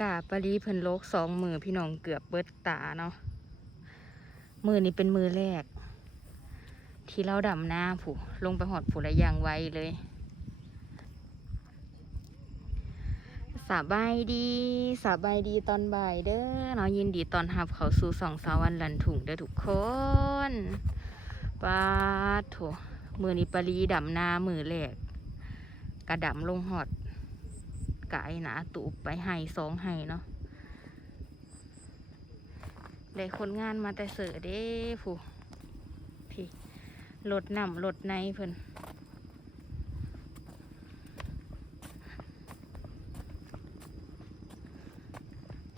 กาปรีเพิ่นโลกสองมือพี่น้องเกือบเบิดตาเนาะมือนี้เป็นมือแรก ที่เราดำหน้าผูลงไปหอดผู้ละยางไวเลยสบายดีสบายดีตอนบ่ายเด้อเนาะยินดีตอนหับเขาสู่สองสาวันลันถุงเด้อทุกคนปาดโถมือนี้ปรีดำหน้ามือแรกกระดำลงหอด กายหนาตูไปให้สองให้เนาะได้คนงานมาแต่เสือเด้ผู้พี่รถนำรถในเพิ่น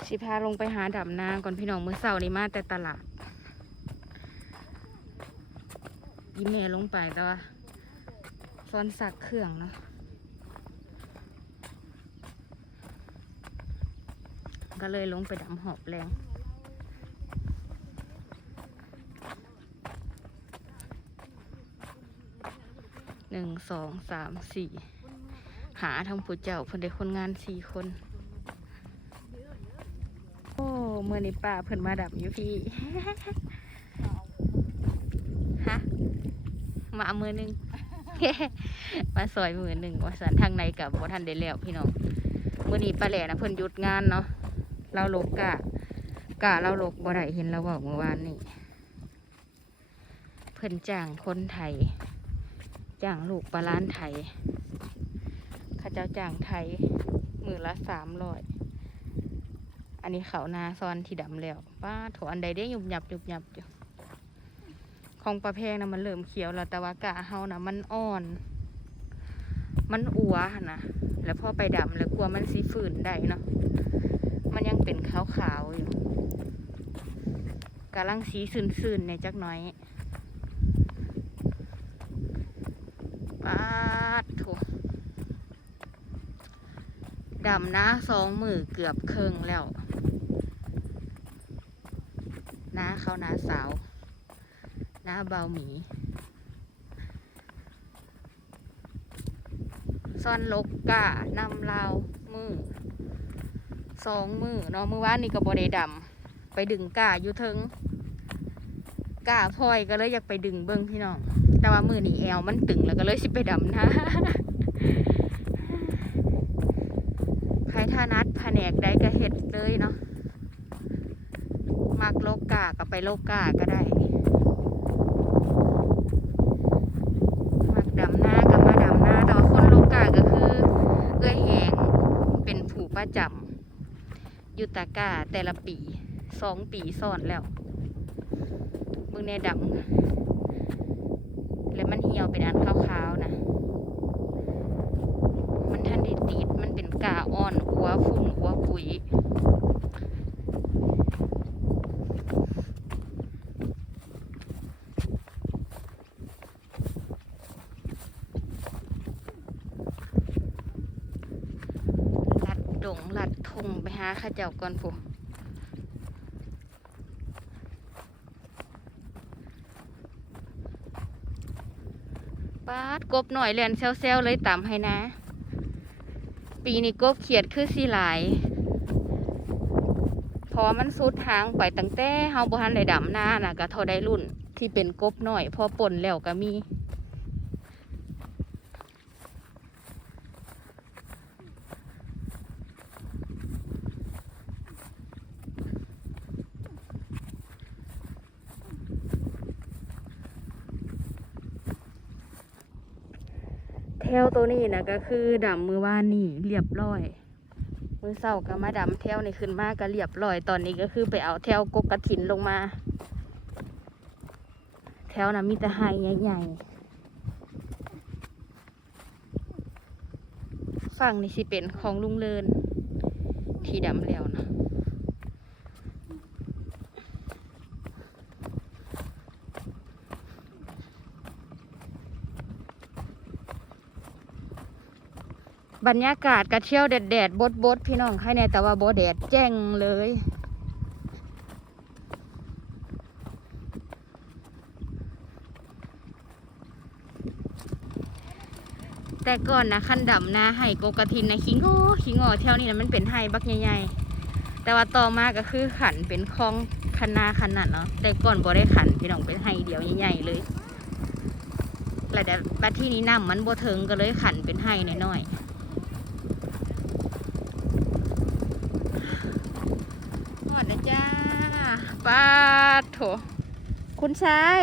สิพาลงไปหาดับนาก่อนพี่น้องมือเสาร์นี้มาแต่ตลาดยิ้มแม่ลงไปแต่ว่าซ้อนสักเครื่องเนาะ ก็เลยลงไปดำหอบแรงหนึ่งสองสามสี่หาทำผู้เจ้าเพิ่นได้คนงานสี่คน โอ้เมื่อนี้ป้าเพิ่นมาดับอยู่พี่ ฮะ มาเอามือหนึ่ง มาซอยมือหนึ่งว่าสันทางในกับบ่ทันได้แล้วพี่น้องเมื่อนี้ป้าแหล่นะเพิ่นหยุดงานเนาะ เราลกกะกะเราลกบ่ได้เห็นเราบอกเมื่อวานนี่เพิ่นจ้างคนไทยจ้างลูกปลาล้านไทยข้าเจ้าจ้างไทยมือละสามร้อยอันนี้เขานาซอนที่ดำแล้วป้าโถอันใดได้หยุบหยับหยุบหยับอยู่ของปลาแพงนะมันเริ่มเขียวแล้วแต่ว่ากะเฮานะมันอ่อน มันอัวนนะแล้วพอไปดำแล้วกลัวมันสีฝืนได้เนาะ มันยังเป็นขาวๆอยู่กำลังสีซื่นๆในจักน้อยปาดโถดำนะสองมือเกือบเคิงแล้วน้าเขาน้าสาวน้าเบาหมีซ่อนลกกะนำลาวมือ สองมือเนาะมือว่านนี่ก็บได้ดำไปดึงกาอยู่เทิงกาพลอยก็เลยอยากไปดึงเบิ้งพี่น้อง แต่ว่ามือนี่แอวมันตึงแล้วก็เลยสิไปดำนะใครท่านัดแผนกได้ก็เห็ดเลยเนาะมักโลกกาก็ไปโลกกาก็ได้มักดำหน้าก็มาดำหน้าแต่ว่าคนโลกกาก็คือเอื้อแหงเป็นผู้ประจำ ยูตากาแต่ละปีสองปีซ้อนแล้วมึงแน่ดำแล้วมันเหี่ยวเป็นอันขาวๆนะ มันทันได้ติดมันเป็นกาอ่อนหัวฝุ่นหัวปุ๋ย ลั ดดงลัดทงไปหาข้าเจ้าก่อนผมปาดกบหน่อยเรียนเซลๆเลยต่ำให้นะ ปีนี้กบเขียดคือสีหลายพราะว่ามันสุดทางไปตั้งแต่เฮาบ่ทันได้ดำหน้าน่ะก็เท่าได้รุ่นที่เป็นกบหน่อย พอป่นแล้วก็มี วตัวนี้นะก็คือดำมือว่านนี่เรียบร้อย มือเศร้าก็มาดำแถวนี่ขึ้นมาก็เรียบร้อยตอนนี้ก็คือไปเอาแถวกกกระถินลงมา แถวนะมีแต่ไฮใหญ่ๆฝั่งนี่สิเป็นของลุงเลินที่ดำแล้วนะ บรรยากาศกระเที่ยวแดดแดดบดบดพี่น้องใครในแต่ว่าบดแดดแจ้งเลย แต่ก่อนนะขั้นดำนาไห้โกกระทินนะขี้งอขี้งอแถวนี้นะมันเป็นไห้บักใหญ่ๆแต่ว่าต่อมาก็คือขันเป็นคลองคันนาขนาดเนาะแต่ก่อนบ่ได้ขันพี่น้องเป็นไฮเดียวใหญ่ๆเลยแล้วแต่บัดที่นี้น้ำมันบ่เทิงก็เลยขันเป็นไฮน้อยๆหอดนะจ้า ป้าดโถคุณชาย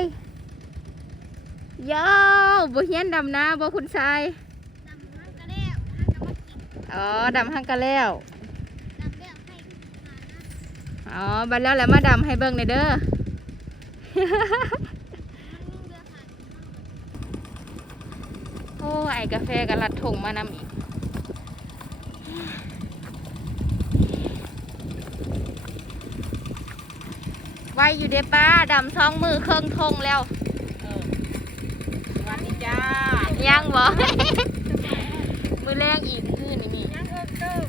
ย่าวบ่เฮียนดำนาบ่คุณชายดำห้างกระเดี่ยวห้างกระมากินอ๋อดำหังกันแล้วดำแบบให้หานะอ๋อบัดแล้วแหละมาดำให้เบิ่งในอยเด้อมันมีเรือหาโอ้ไอกาแฟกับลัดถงมานำอีก อยู่เด้ป้าดำท้องมือเครื่องทงแล้วสวัสดีจ้ายังบ่ มือแรงอีกคืนนี่นี่ยังเอิ้นเติม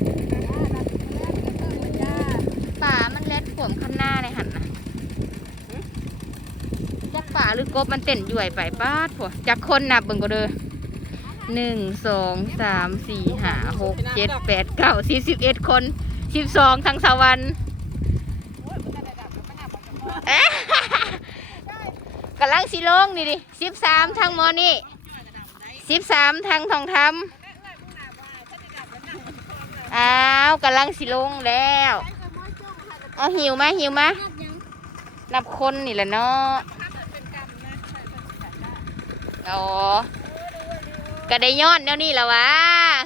จ้าป่ามันเล็ดขวมข้างหน้าในหันนะจักป่าหรือกบมันเต้นย่วยไปป้าดผัวจักคนนับเบิ่งก็เด้อหนึ่งสองสามสี่ห้าหกเจ็ดแปดเก้าสี่สิบเอ็ดคนสิบสองทั้งสวรรค์ กำลังสิลงนี่ดิสิบสามทั้งมอนี่สิบสามทั้งทองทำอ้าวกำลังสิลงแล้วเอาหิวมาหิวมานับยังนับคนนี่แหละเนาะอ๋อก็ได้ย้อนแนวนี้แล้ววะ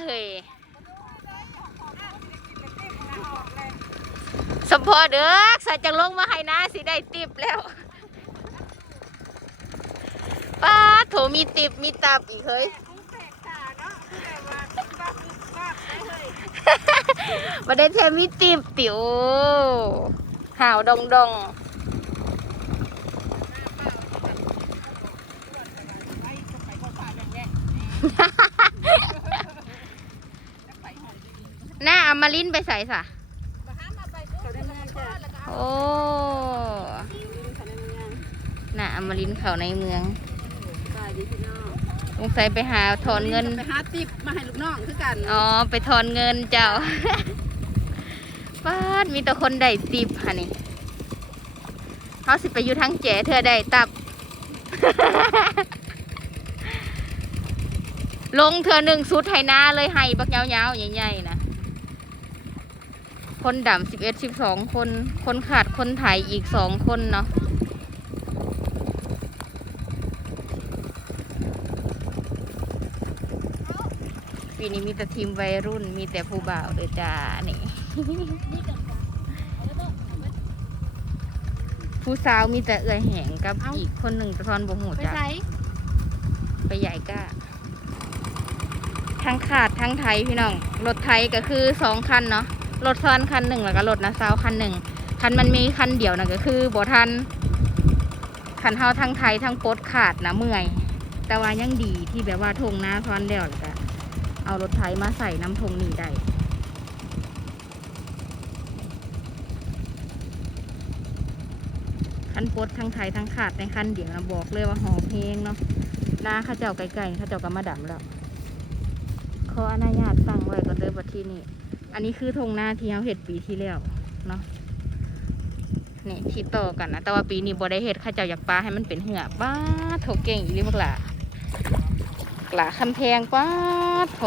เฮ้ย สมพอเด้อสัจังลงมาให้นะสิได้ติบแล้วป้าดโถมีติบมีตับอีกเฮ้ยมาได้แทมมีติบติ๋วห่าวดองดองหน้าอมรินทร์ไปใส่สะโอ้หน้าอมรินทร์เขาในเมืองสงสัยไปหาถอนเงิน ไปหาติบมาให้ลูกน้องคือกันอ๋อ ไปถอนเงินเจ้า ป้าดมีแต่คนได้ติบฮะนี่เขาสิไปอยู่ทางแจ๋เธอได้ตับ ลงเธอหนึ่งสุดไหนาเลยให้บักยาวๆใหญ่ๆนะ คนดำสิบเอ็ดสิบสองคน คนขาดคนไถอีกสองคนเนาะปีนี้มีแต่ทีมวัยรุ่น มีแต่ผู้บ่าวเด้อจ้านี่นี่กันค่ะเอาไว้บอกเอาไว้ผู้สาวมีแต่เอื้อยแหงกับเอ้าอีกคนหนึ่งตะทอนบ่หูไปจ้ะใส่ไปใหญ่ก้าทั้งขาดทั้งไทยพี่น้อง รถไทยก็คือสองคันเนาะ รถซ้อนคันหนึ่งแล้วก็รถนะซาวคันหนึ่งคันมันมีคันเดียวนะก็คือบ่ทันคันเฮาทั้งไทยทั้งโปดขาดนะเมื่อย แต่ว่ายังดีที่แบบว่าทงหน้าซ้อนแล้วแล้วก็เอารถไทยมาใส่น้ำทงนี่ได้คันโปดทั้งไทยทั้งขาดในคันเดียวนะบอกเลยว่าหอเพลงเนาะนาข้าเจ้าไกลๆข้าเจ้าก็มาดับแล้วขออนุญาตฟังไว้ก่อนเด้อบัดที่นี่ อันนี้คือธงหน้าที่เขาเห็ดปีที่แล้วเนาะนี่ที่ต่อกันนะแต่ว่าปีนี้บ่ได้เห็ดข้าเจ้าอยากปลาให้มันเป็นเหือป้าดโถเก่งอีลีบักหล่ะหลาคำแพงป้าดโถ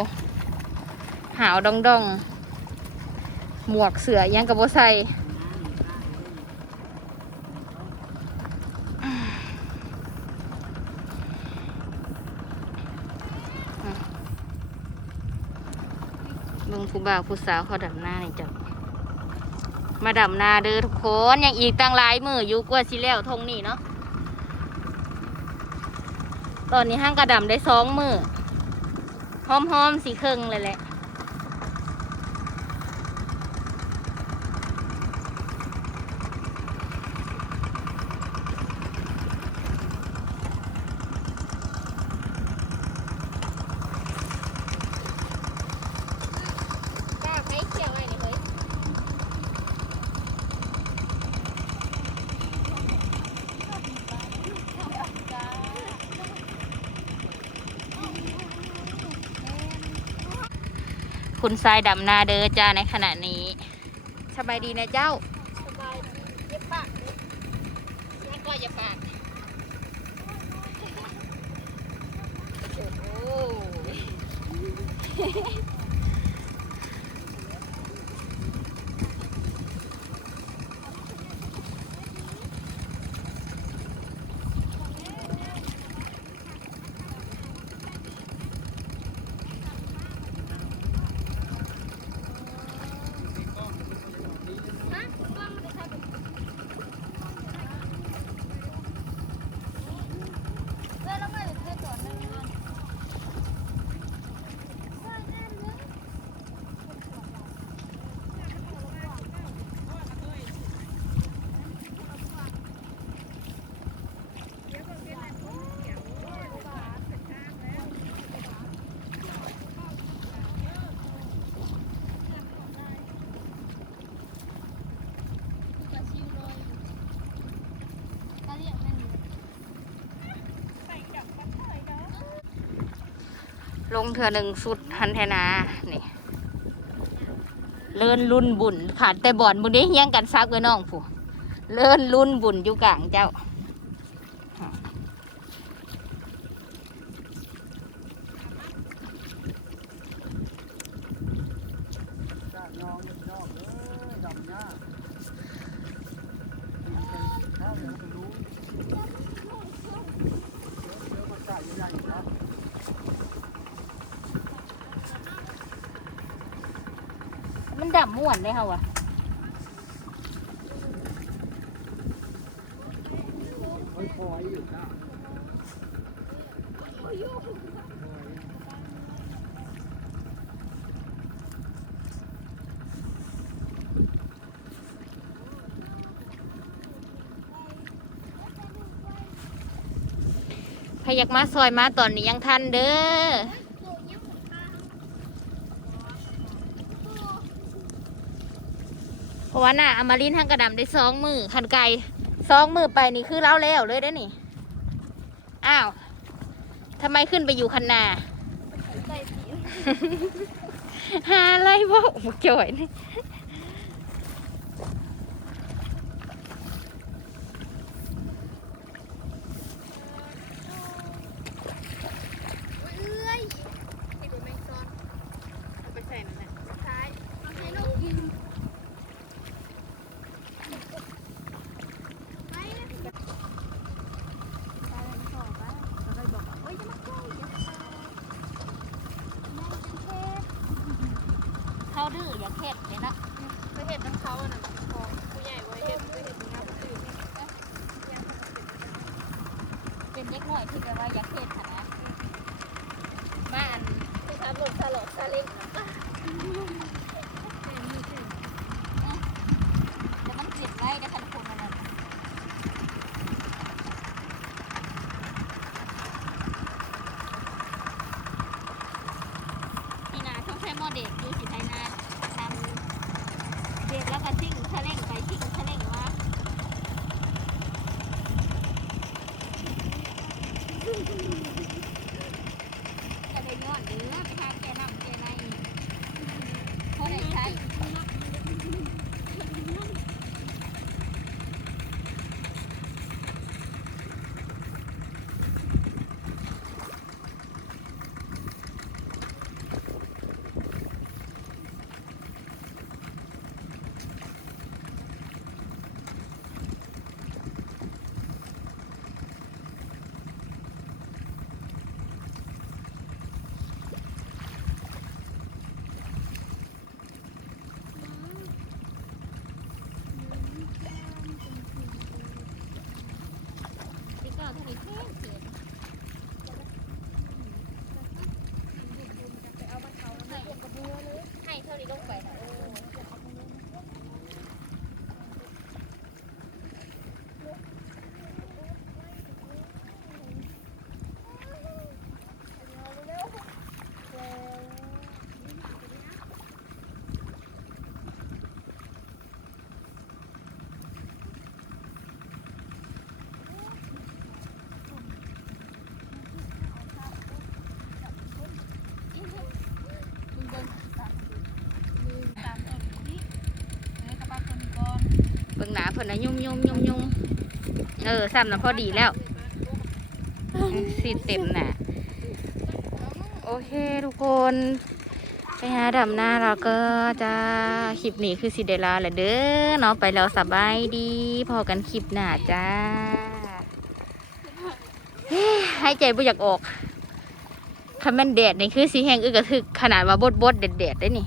หาวดองดองหมวกเสือยังกับโบใส่ เบิ่งผู้บ่าวผู้สาวเขาดำหน้านี่จ้ะมาดำหน้าเด้อทุกคนยังอีกตั้งหลายมืออยู่กว่าสิแล้วทงนี่เนาะตอนนี้ห้างกระดำได้สองมือหอมๆสีเครึ่งเลยแหละก้าไม่เขียวไว้นี่เฮ้ย คุณทรายดำนาเด้อจ้าในขณะนี้สบายดีนะเจ้าสบายดีเย็บปากเลยยังก็อย่าปากโอ้ ลงเถื่อหนึ่งสุดหันแทนานี่เลื่อนรุ่นบุญขาดแต่บ่อนบุญนี้ยงกันซักไว้น้องผู้เลื่อนรุ่นบุญอยู่กลางเจ้า จ้ายองยองเอ้ยดำหน้าข้าวเหนียวก็รู้เดี๋ยวเดี๋ยวมาจ่ายใหญ่ๆนะ มัน ดำม่วนเลยค่ะวะเฮ้ยพอวะพยักมาซอยมาตอนนี้ยังทันเด้อ เพราะว่าน่ะอมรินทร์ทางกระดำได้สองมือขันไก่สองมือไปนี่คือเล้าแล้วเลยได้นี่ อ้าวทำไมขึ้นไปอยู่คันนาหาอะไรบ่บ่จ่อยนี่ เอ้ย ที่ดูแมงซ้อนเอาไปใส่นั่นแหละ ซ้ายเอาให้ลูกกินไปนะไปเลยขอไปแล้วก็บอกว่าโอ๊ยจะมาใกล้อย่าไปแม่จะเทพ เขาดื้ออย่าเข็ดเลยนะ ไปเห็ดน้ำเขาอะนะพอผู้ใหญ่ไว้เห็ดไปเห็ดงานคนอื่น เป็นเล็กน้อย ที่แบบว่าอยาเข็ดค่ะนะมาอัน ที่ขับรถสลบซาเล้งนะ แต่มันเจ็บไว้ได้คันคนมันนะนี่นาช่องแค่มอเด็กดูสิไทยนานนำเด็กแล้วก็ทิ้งทะเล่งไปทิ้งทะเล่งมาจะได้ย้อนเด้อไปทางแกน้ำแกในเขาได้ใช้ นี่ก็เท่านี้แค่เขียน ไปเอามาเขาแล้วเก็บกับมือเลย ให้เท่านี้ลงไปนะโอ้มึงเดินตาม หนึ่ง พิ่นนะยุ่มยุ่มยุ่มยุ่มเออซ้ำนะพอดีแล้วสีเต็มน่ะ โอเคทุกคนไปหาดำหน้าเราก็จะคลิปนี้คือสิเดลาแหละเด้อเนาะไปแล้วสบายดี พอกันคลิปหน้าจ้าเฮ้ใจบ่อยากออกคันแม่นแดดนี่คือสีแห้งอึกระทึกขนาดว่าบดบดแดดแดดได้นี่